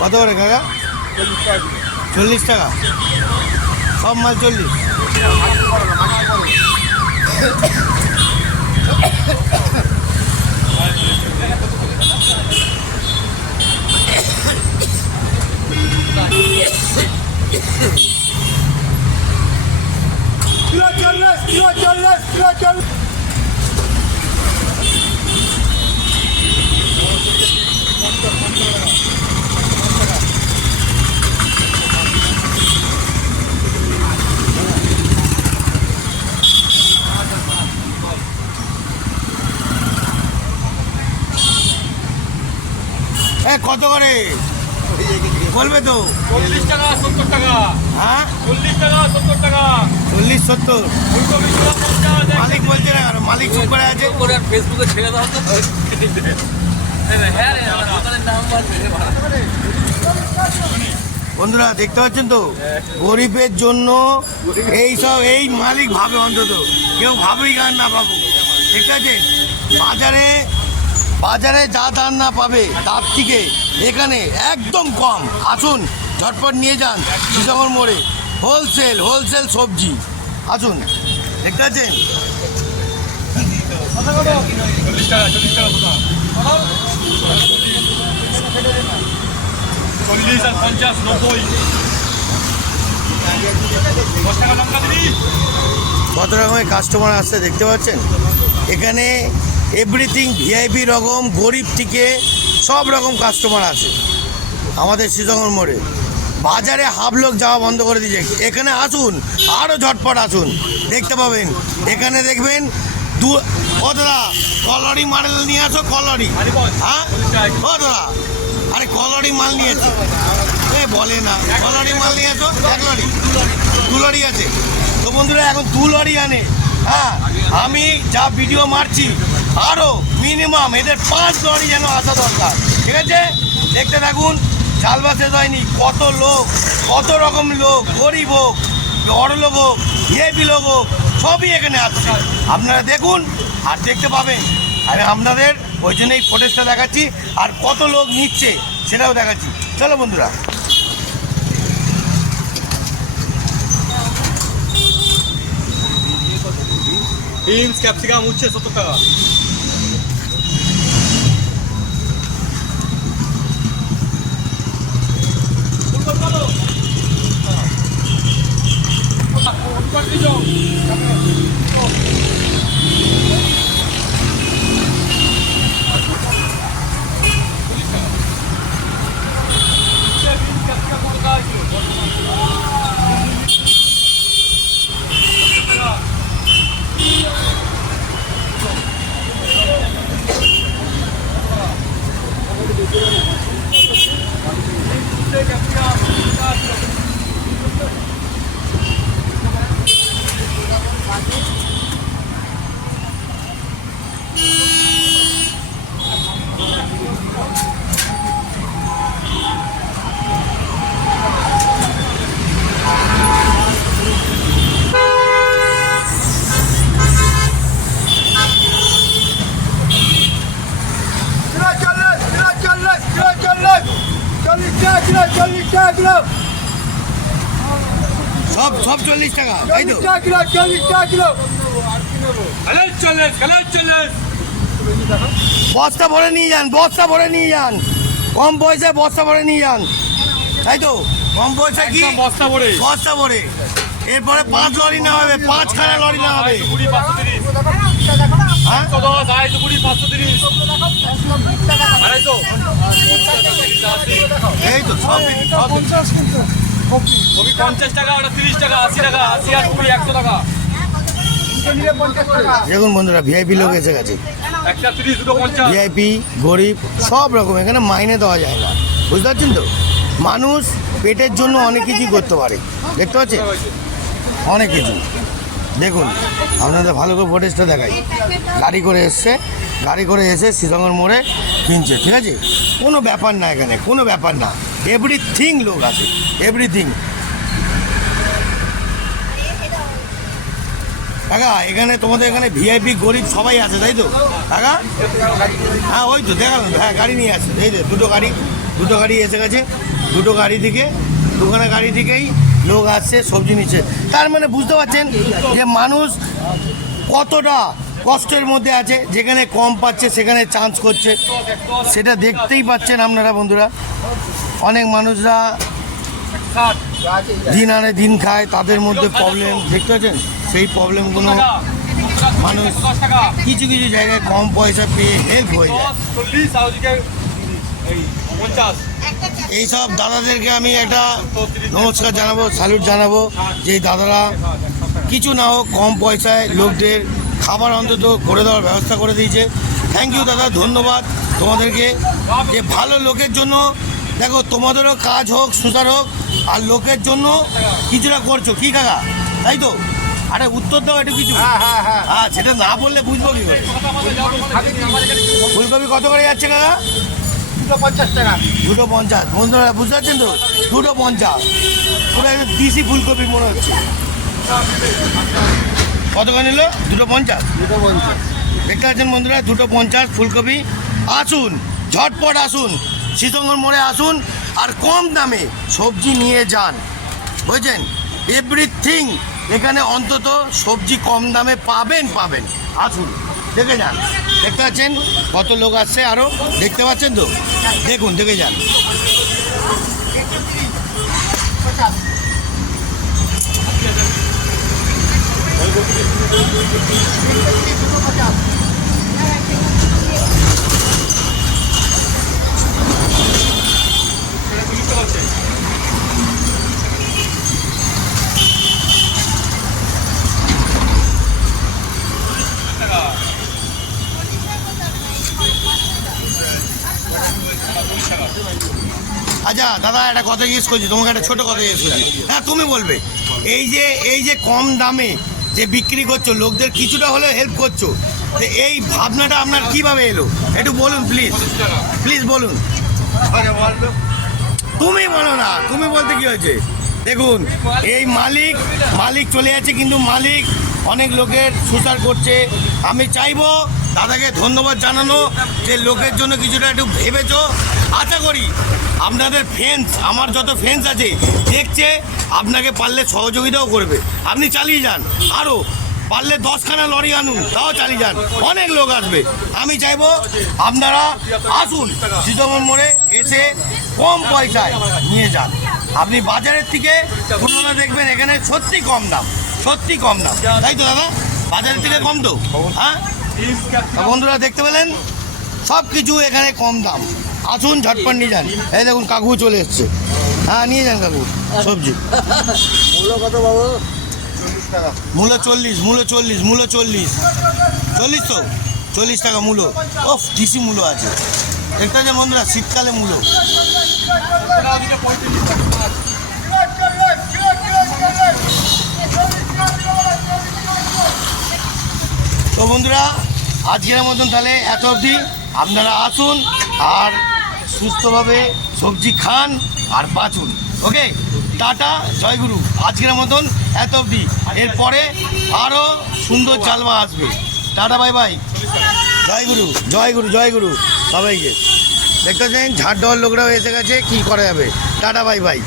কত করে কাকা? 40 টাকা সব মাল 40। কত করে বলবে তো? 40 টাকা 70 টাকা। হ্যাঁ 40 টাকা 70 টাকা। 40-70 মালিক বলছে না, মালিক চুপ করে আছে। ফেসবুকে ছেড়ে দাও তো। বন্ধুরা দেখতে পাচ্ছেন তো, গরিবের জন্য এই মালিক ভাবে, অন্তত কেউ ভাবেই গান না পাবো। ঠিক আছে, বাজারে যা দাম না পাবে তার থেকে এখানে একদম কম। আসুন ঝটপট নিয়ে যান শ্রীনগর মোড়ে, হোলসেল সবজি। আসুন, দেখতে পাচ্ছেন। 40 টাকা 40 টাকা 40 আর 50 90। 10 টাকা লঙ্কা দিবি। কত রকমের কাস্টমার আসছে দেখতে পাচ্ছেন। এখানে এভরিথিং ভিআইপি রকম, গরিব থেকে সব রকম কাস্টমার আছে আমাদের শ্রীনগর মোড়ে। বাজারে হাফ লোক যাওয়া বন্ধ করে দিয়েছে। এখানে আসুন, আরও ঝটপট আসুন, দেখতে পাবেন। এখানে দেখবেন দাদা কলরি মাল নিয়ে আসো, কলরি। হ্যাঁ ও দাদা, আরে কলরি মাল নিয়েছে, বলে না কলরি মাল নিয়ে আসো। 1 লরি 2 লরি আছে তো বন্ধুরা, এখন 2 লরি আনে। হ্যাঁ, আমি যা ভিডিও মারছি আরও মিনিমাম এদের 5 লরি যেন আসা দরকার। ঠিক আছে, দেখতে থাকুন। চালবা শেষ হয়নি, কত লোক, কত রকম লোক, গরিব হোক, বড় লোক হোক, ভিআইপি লোক হোক, সবই এখানে আসছে। আপনারা দেখুন আর দেখতে পাবেন। আমি আপনাদের ওই জন্য এই ফুটেজটা দেখাচ্ছি, আর কত লোক নিচ্ছে সেটাও দেখাচ্ছি। চলো বন্ধুরা। বিনস ক্যাপসিকাম উচ্ছে 70 টাকা। সব 40 টাকা, তাই তো? বস্তা ভরে নিয়ে যান, বস্তা ভরে নিয়ে যান, কম পয়সায় বস্তা ভরে নিয়ে যান, তাই তো? কম পয়সা কি বস্তা ভরে। বস্তা ভরে। এরপরে 5 লরি না হবে, 5 খানা লরি না হবে। হ্যাঁ 110 530 এই তো সব 50 টাকা, 30 টাকা, 80 টাকা, 80 আর 20 100 টাকা। দেখুন বন্ধুরা, ভিআইপি লোক এসে গেছে। একটা 30 দুটো 50। ভিআইপি, গরিব সব রকম, এখানে মাইনে দেওয়া যায় না, বুঝতে পারছেন তো? মানুষ পেটের জন্য অনেক কিছুই করতে পারে, দেখতে পাচ্ছেন, অনেক কিছু। দেখুন আপনাদের ভালো করে ফুটেজটা দেখাই। গাড়ি করে এসে শ্রীনগর মোড়ে কিনছে। ঠিক আছে, কোনো ব্যাপার না, এখানে কোনো ব্যাপার না, এভরিথিং লোক আছে, এভরিথিং। কাকা এখানে তোমাদের এখানে ভিআইপি, গরিব সবাই আছে, তাই তো? কাকা হ্যাঁ ওই তো দেখালাম, হ্যাঁ গাড়ি নিয়ে আসছে, এই যে দুটো গাড়ি এসে গেছে, দুটো গাড়ি থেকে দোকানে গাড়ি থেকেই লোক আসছে সবজি নিচ্ছে। তার মানে বুঝতে পারছেন যে মানুষ কতটা কষ্টের মধ্যে আছে, যেখানে কম পাচ্ছে সেখানে চান্স করছে, সেটা দেখতেই পাচ্ছেন আপনারা বন্ধুরা। অনেক মানুষরা দিন আনে দিন খায়, তাদের মধ্যে প্রবলেম দেখতে পাচ্ছেন, সেই প্রবলেমগুলো মানুষ কিছু কিছু জায়গায় কম পয়সা পেয়ে হেল্প হয়ে যায়। 40 আর ওদিকে এই 50 এইসব দাদাদেরকে আমি একটা নমস্কার জানাবো, স্যালুট জানাবো, যে দাদারা কিছু না হোক কম পয়সায় লোকদের খাবার অন্তত করে দেওয়ার ব্যবস্থা করে দিয়েছে। থ্যাংক ইউ দাদা, ধন্যবাদ তোমাদেরকে, যে ভালো লোকের জন্য দেখো তোমাদেরও কাজ হোক সুচার হোক, আর লোকের জন্য কিছুটা করছো, কি কাকা তাই তো? আরে উত্তর দাও একটু কিছু। হ্যাঁ সেটা না বললে বুঝবো কি করে। ফুলকপি কত করে যাচ্ছে কাকা? 250 টাকা। 250 বন্ধুরা বুঝতে পারছেন তো, 250 পুরো একদম দেশি ফুলকপি মনে হচ্ছে। কত করে নিল? 250 দেখতে পাচ্ছেন বন্ধুরা, 250 ফুলকপি। আসুন ঝটপট আসুন, শ্রীসঙ্গর মোড়ে আসুন, আর কম দামে সবজি নিয়ে যান, বুঝছেন? এভরিথিং এখানে অন্তত সবজি কম দামে পাবেন। আসুন দেখে যান, দেখতে পাচ্ছেন কত লোক আসছে, আরও দেখতে পাচ্ছেন তো, দেখুন দেখে যান। আচ্ছা দাদা একটা কথা জিজ্ঞেস করছি তোমাকে, একটা ছোট কথা জিজ্ঞেস করছি, হ্যাঁ তুমি বলবে। এই যে কম দামে যে বিক্রি করছো, লোকদের কিছুটা হলেও হেল্প করছো, তো এই ভাবনাটা আপনার কিভাবে এলো একটু বলুন প্লিজ বলুন। তুমি বলো না, তুমি বলতে কি হয়েছে? দেখুন এই মালিক চলে যাচ্ছে, কিন্তু মালিক অনেক লোকের সুচার করছে। আমি চাইবো দাদাকে ধন্যবাদ জানানো, যে লোকের জন্য কিছুটা একটু ভেবেছো। আশা করি আপনাদের ফ্রেন্ডস, আমার যত ফ্রেন্ডস আছে দেখছে, আপনাকে পারলে সহযোগিতাও করবে। আপনি চালিয়ে যান, আরও পারলে 10খানা লরি আনুন, তাও চালিয়ে যান, অনেক লোক আসবে। আমি চাইবো আপনারা আসুন শ্রীসঙ্গর মোড়ে, এসে কম পয়সায় নিয়ে যান। আপনি বাজারের থেকে তুলনা দেখবেন এখানে সত্যি কম দাম, তাই তো দাদা? বাজারের থেকে কম তো, হ্যাঁ বন্ধুরা দেখতে পেলেন, সব কিছু এখানে কম দাম। আসুন ঝটপট নিয়ে যান। এই দেখুন কাকু চলে এসছে, হ্যাঁ নিয়ে যান কাকু সবজি। মূল্য কত বাবু? মূলো 40 তো 40 টাকা মূলো। ওফ দেশি মূলো আছে, দেখতে পাচ্ছেন বন্ধুরা, শীতকালে মূলো। ওদিকে 35 টাকা। তো বন্ধুরা আজকের মতন তাহলে এত অবধি। আপনারা আসুন আর সুস্থভাবে সবজি খান আর বাঁচুন। ওকে, টাটা, জয়গুরু। আজকের মতন এত অবধি, এরপরে আরও সুন্দর চালবা আসবে। টাটা, বাই বাই, জয়গুরু সবাইকে। দেখতে পাচ্ছেন ঝাড় দেওয়ার লোকরাও এসে গেছে, কী করা যাবে। Tata, bye bye.